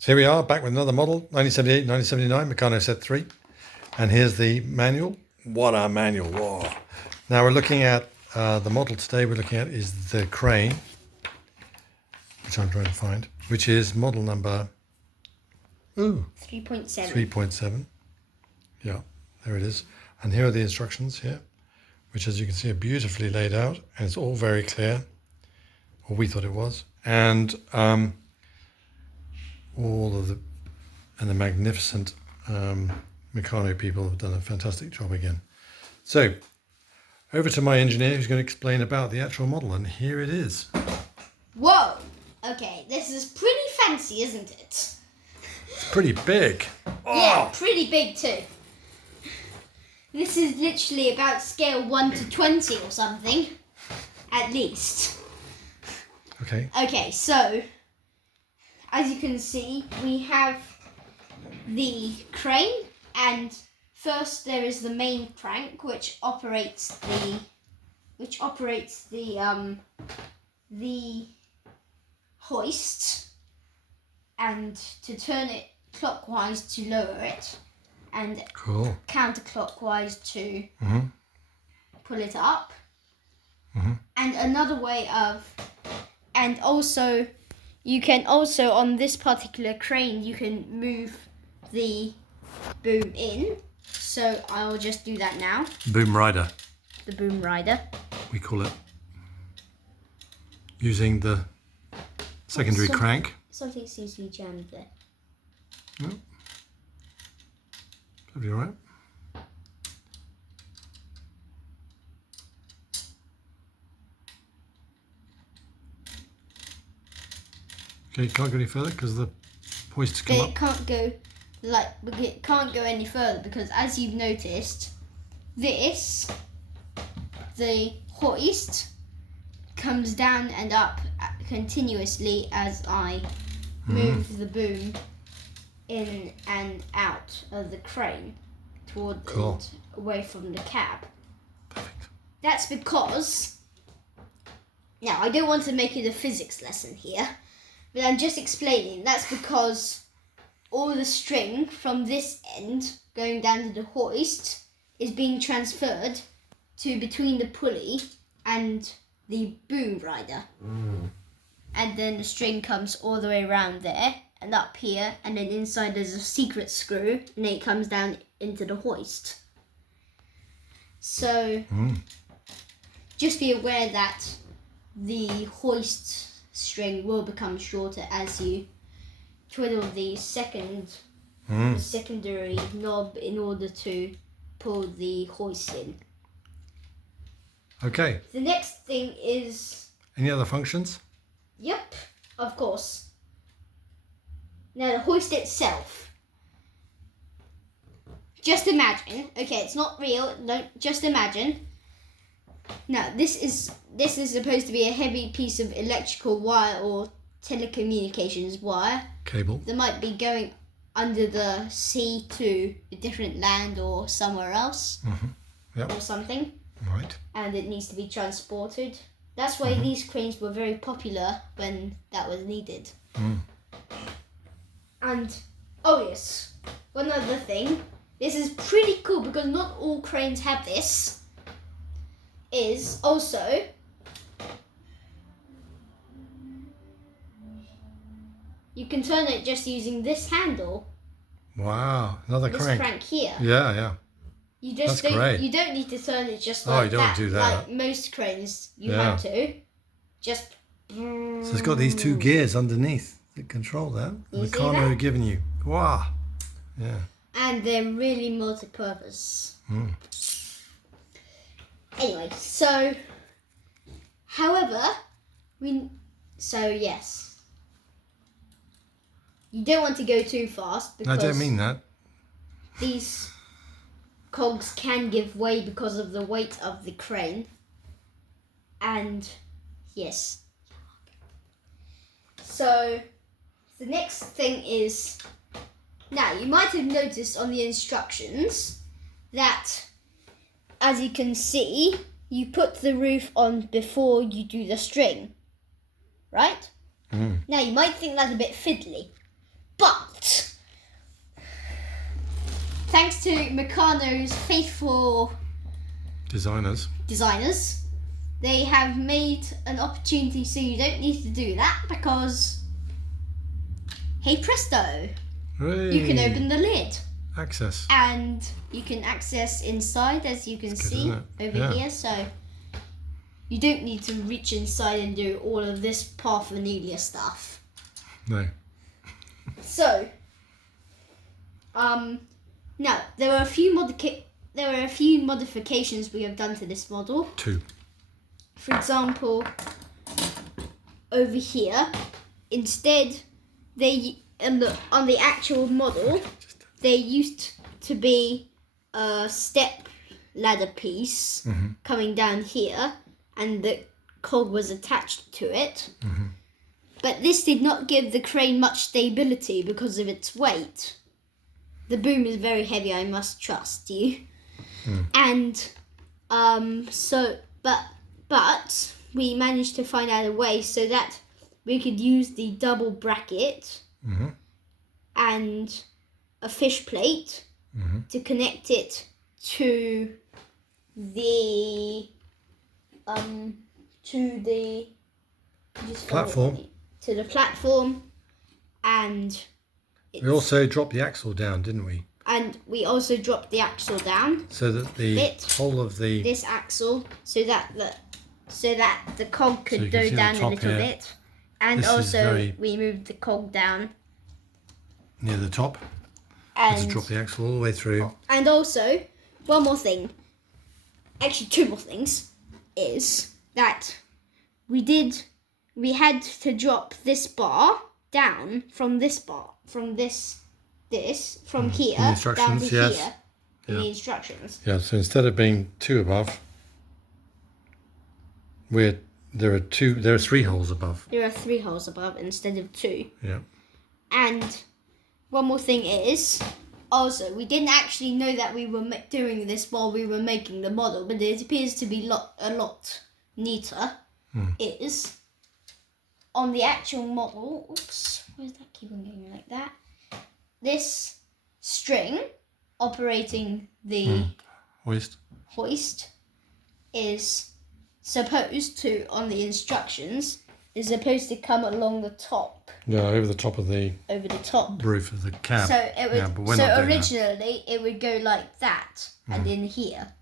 So here we are, back with another model, 1978, 1979, Meccano Set 3. And here's the manual. What a manual. Whoa. Now we're looking at, the model today we're looking at is the Crane, which I'm trying to find, which is model number 3.7. 3.7. Yeah, there it is. And here are the instructions here, which as you can see are beautifully laid out, and it's all very clear, or we thought it was. And all of the magnificent Meccano people have done a fantastic job again. So over to my engineer who's going to explain about the actual model, and here it is. Whoa! Okay, this is pretty fancy, isn't it? It's pretty big. Oh. Yeah, pretty big too. This is literally about scale 1 to 20 or something, at least. Okay. Okay, so as you can see, we have the crane, and first there is the main crank, which operates the hoist, and to turn it clockwise to lower it, and Cool. counterclockwise to pull it up. Mm-hmm. And another way of, and also you can also on this particular crane you can move the boom in. So I'll just do that now. Boom rider, The boom rider. we call it. Using the secondary crank. Something seems to be jammed there. No. That'll be all right. Okay, can't go any further because the hoists come But up. it can't go any further because, as you've noticed, the hoist comes down and up continuously as I move the boom in and out of the crane toward Cool. away from the cab. Perfect. That's because, now I don't want to make it a physics lesson here, but I'm just explaining. That's because all the string from this end going down to the hoist is being transferred to between the pulley and the boom rider. And then the string comes all the way around there and up here, and then inside there's a secret screw, and then it comes down into the hoist. So just be aware that the hoist string will become shorter as you twiddle the secondary knob in order to pull the hoist in. Okay. The next thing is, Any other functions? yep, of course. Now the hoist itself. Just imagine. Okay, it's not real. No, just imagine. Now this is supposed to be a heavy piece of electrical wire or telecommunications wire Cable. that might be going under the sea to a different land or somewhere else Yep. or something, Right. and it needs to be transported. That's why these cranes were very popular when that was needed. And, oh yes, one other thing, this is pretty cool because not all cranes have this, is also you can turn it just using this handle, Wow. Another this crank. crank here. Yeah, yeah. You just That's great. You don't need to turn it just Oh, like you don't do that. like most cranes you Yeah. have to. Just So it's got these two gears underneath that control that. You The see Meccano that? giving you. Wow. Yeah. and they're really multi-purpose. Anyway, so however, yes. You don't want to go too fast I because don't mean that. these cogs can give way because of the weight of the crane. And yes. So the next thing is, now you might have noticed on the instructions that, as you can see, you put the roof on before you do the string, right? Now you might think that's a bit fiddly, But thanks to Meccano's faithful Designers. they have made an opportunity so you don't need to do that, because hey presto, Hooray. you can open the lid. Access. And you can access inside, as you can see over here. So you don't need to reach inside and do all of this paraphernalia stuff. No. So, now there are a few modifications we have done to this model. 2. For example, over here, instead on the actual model, there used to be a step ladder piece coming down here, and the cog was attached to it. But this did not give the crane much stability because of its weight. The boom is very heavy, I must trust you. And but we managed to find out a way so that we could use the double bracket and a fish plate to connect it to the platform. To the platform, and We also dropped the axle down, didn't we? And we also dropped the axle down. So that the whole of this axle, so that the cog could go down a little bit, and also we moved the cog down near the top. And to drop the axle all the way through. And also, one more thing, actually 2 more things, is that we had to drop this bar down from this bar, from here down to here in the instructions. Yeah, so instead of being 2 above, there are 3 holes above. There are 3 holes above instead of 2. Yeah. And one more thing is, also, we didn't actually know that we were doing this while we were making the model, but it appears to be a lot neater. Is on the actual model. Oops, why does that keep on going like that? This string operating the hoist is supposed to, on the instructions, is supposed to come along the top. Yeah, over the top of the roof of the cab. So it would. So originally it would go like that and in here.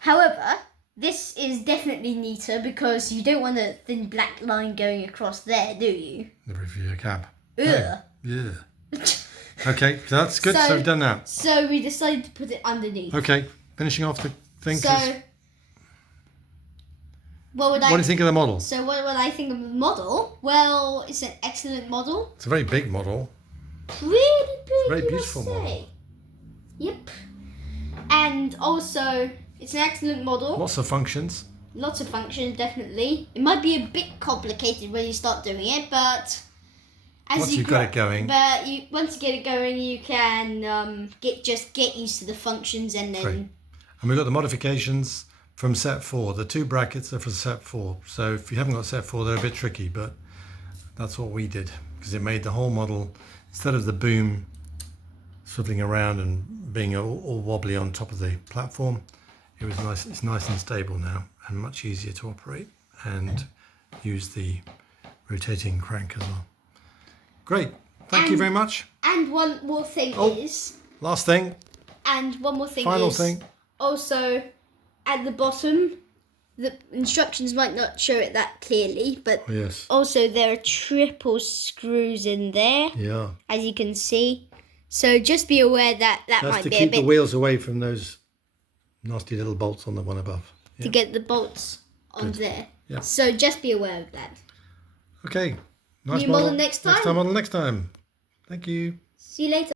However, this is definitely neater because you don't want a thin black line going across there, do you? The roof of your cab. Ugh. Yeah. Okay, so that's good. So we've done that. So we decided to put it underneath. Okay, finishing off the thing. So, what do you think of the model? So what would I think of the model? Well, it's an excellent model. It's a very big model. Pretty big. It's a very beautiful model. Yep. And also, it's an excellent model. Lots of functions. Lots of functions, definitely. It might be a bit complicated when you start doing it, but once you've got it going. But once you get it going, you can get used to the functions and then. Great. And we've got the modifications from set 4. The 2 brackets are for set 4. So if you haven't got set 4, they're a bit tricky, but that's what we did because it made the whole model, instead of the boom swiveling around and being all wobbly on top of the platform, it was nice. It's nice and stable now and much easier to operate and use the rotating crank as well. Great. Thank you very much. And one more thing is... Last thing. And one more thing Final is... thing. Also, at the bottom, the instructions might not show it that clearly, but also there are triple screws in there. Yeah. As you can see. So just be aware that might be a bit... to keep the wheels away from those nasty little bolts on the one above. To get the bolts on there. Yeah. So just be aware of that. Okay. Nice New model next time. Next time. Thank you. See you later.